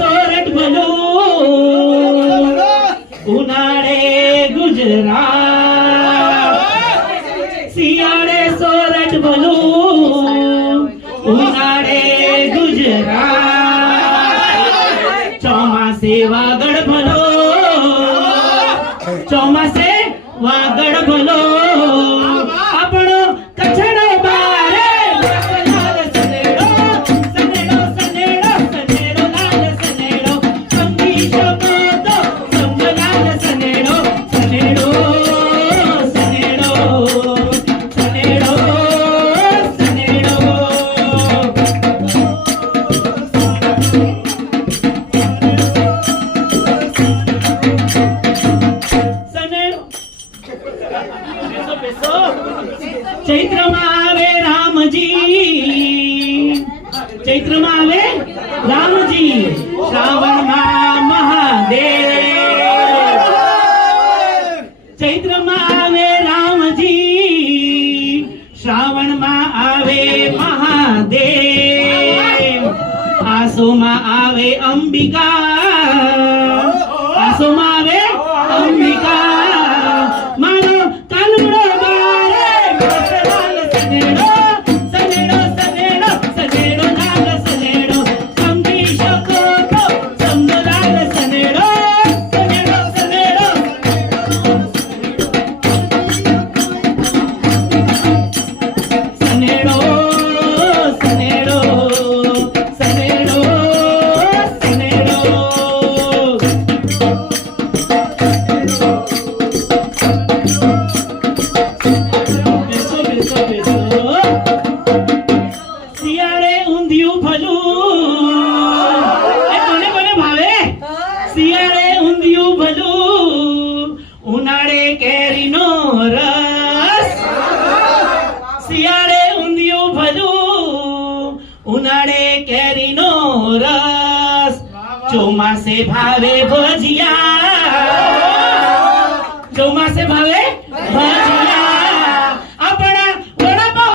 સોરઠ ભલું. ઉનાળે ગુજરાત. શિયાળે સોરઠ ભલું. ઉનાળે ગુજરાત. ચોમાસે વાગડ ભલો. ચોમાસે વાગડ ભલો. ચૈત્ર આવે રામજી. ચૈત્ર આવે રામજી. શ્રાવણમાં મહાદેવ. ચૈત્ર આવે રામજી. શ્રાવણમાં આવે મહાદેવ. આસો માં આવે અંબિકા. ચોમાસે ભાવે ભજીયા